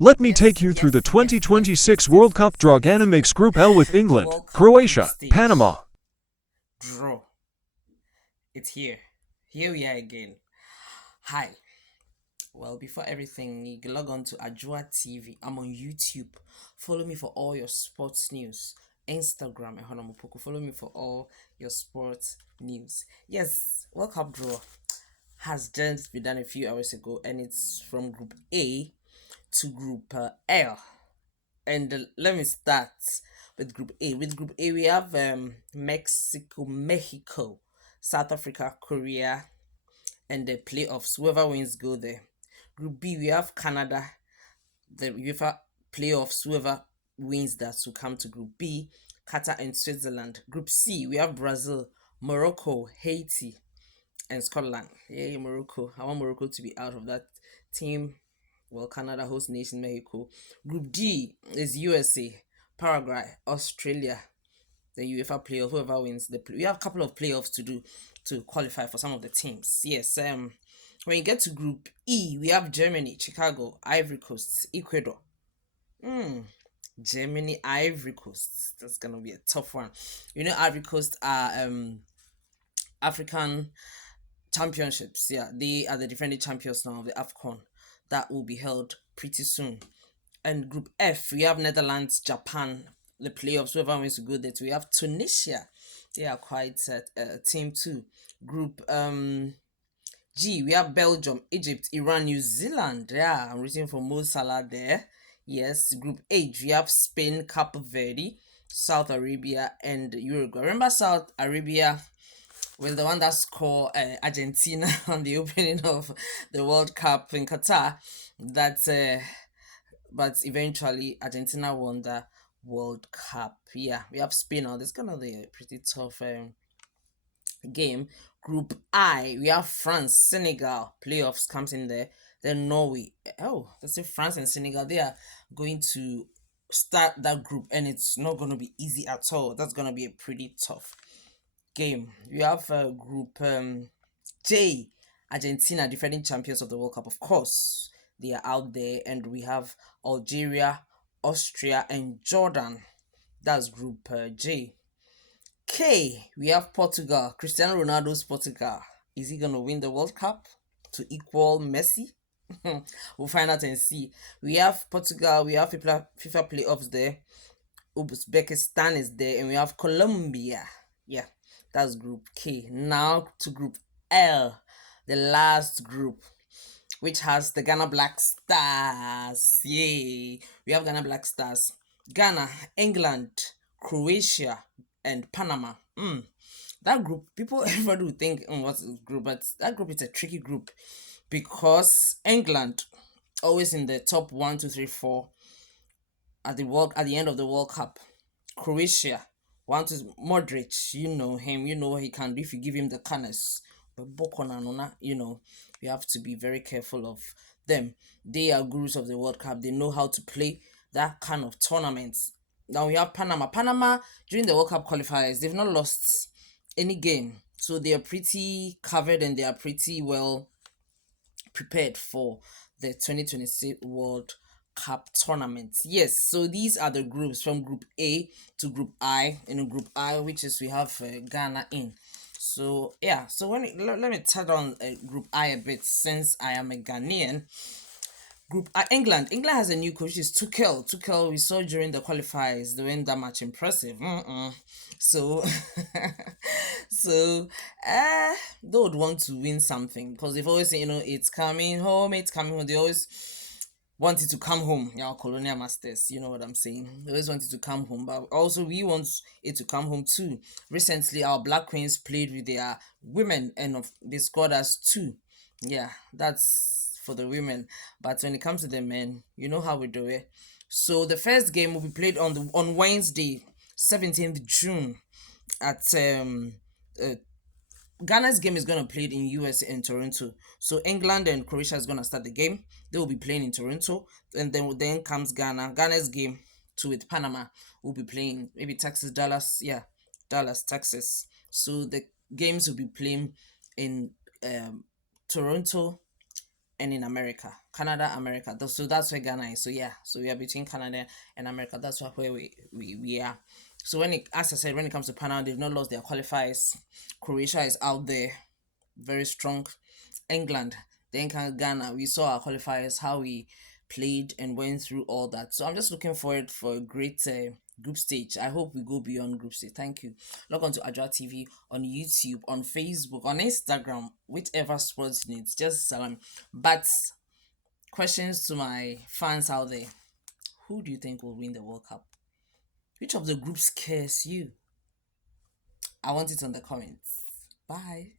Let me take Yes, you through the yes, yes, yes, 2026 yes, World yes. Cup draw. Ghana makes Group L with England, World Cup group Croatia, stage. Panama. Draw. It's here. Here we are again. Hi. Well, before everything, you can log on to Ajua TV. I'm on YouTube. Follow me for all your sports news. Instagram and Hanamopoko. Follow me for all your sports news. Yes, World Cup draw has just been done a few hours ago, and it's from Group A to Group L. And let me start with Group A. With Group A, we have Mexico, South Africa, Korea, and the playoffs. Whoever wins go there. Group B, we have Canada, the UEFA playoffs. Whoever wins that will come to Group B, Qatar and Switzerland. Group C, we have Brazil, Morocco, Haiti, and Scotland. Yay, Morocco. I want Morocco to be out of that team. Well, Canada host nation Mexico. Group D is USA, Paraguay, Australia, the UEFA playoff. Whoever wins we have a couple of playoffs to do to qualify for some of the teams. Yes. When you get to Group E, we have Germany, Chicago, Ivory Coast, Ecuador. Germany, Ivory Coast. That's gonna be a tough one. You know, Ivory Coast are African championships. Yeah, they are the defending champions now of the AFCON that will be held pretty soon. And Group F, we have Netherlands, Japan, the playoffs. Whoever wants to go there. We have Tunisia. They are quite a team too. Group G, we have Belgium, Egypt, Iran, New Zealand. Yeah, I'm rooting for Mo Salah there. Yes. Group H, we have Spain, Cape Verde, South Arabia, and Uruguay. Remember South Arabia was the one that scored Argentina on the opening of the World Cup in Qatar. That but eventually Argentina won the World Cup. Yeah, we have Spain now. This is gonna be a pretty tough game. Group I, we have France, Senegal. Playoffs comes in there. Then Norway. Oh, that's it. France and Senegal. They are going to start that group, and it's not gonna be easy at all. That's gonna be a pretty tough game. We have Group J, Argentina, defending champions of the World Cup. Of course, they are out there, and we have Algeria, Austria, and Jordan. That's Group J. K, we have Portugal, Cristiano Ronaldo's Portugal. Is he gonna win the World Cup to equal Messi? We'll find out and see. We have Portugal, we have FIFA playoffs there. Uzbekistan is there, and we have Colombia. Yeah, that's Group K. Now to Group L, the last group, which has the Ghana Black Stars. Yay! We have Ghana Black Stars. Ghana, England, Croatia, and Panama. That group, everybody would think, what's this group? But that group is a tricky group because England always in the top 1, 2, 3, 4 at the end of the World Cup. Croatia, one is Modric. You know him. You know what he can do if you give him the canvas. But Bokonanona, you have to be very careful of them. They are gurus of the World Cup. They know how to play that kind of tournaments. Now we have Panama. Panama during the World Cup qualifiers, they've not lost any game, so they are pretty covered and they are pretty well prepared for the 2026 World Cup tournament. Yes, so these are the groups from Group A to Group I. In Group I, which is we have Ghana in. So yeah, so let me touch on Group I a bit since I am a Ghanaian. Group England. England has a new coach. It's Tuchel. Tuchel we saw during the qualifiers. They weren't that much impressive. So, so they would want to win something because they've always said, it's coming home. It's coming home. They always want it to come home. Yeah, colonial masters. You know what I'm saying? They always want it to come home, but also we want it to come home too. Recently, our Black Queens played with their women, and they scored us 2. Yeah, that's for the women, but when it comes to the men, you know how we do it. So the first game will be played on Wednesday, 17th June, at Ghana's game is gonna play in US in Toronto. So England and Croatia is gonna start the game. They will be playing in Toronto, and then comes Ghana. Ghana's game to with Panama will be playing maybe Texas, Dallas, yeah, Dallas, Texas. So the games will be playing in Toronto, and in America, Canada, America. So that's where Ghana is. So yeah, so we are between Canada and America. That's where we are. So as I said, when it comes to panel, they've not lost their qualifiers. Croatia is out there, very strong. England, then Ghana. We saw our qualifiers, how we played and went through all that. So I'm just looking forward for a great group stage. I hope we go beyond group stage. Thank you. Log on to Ajwa TV on YouTube, on Facebook, on Instagram, whichever sports needs. Just but questions to my fans out there: who do you think will win the World Cup? Which of the groups scares you? I want it on the comments. Bye.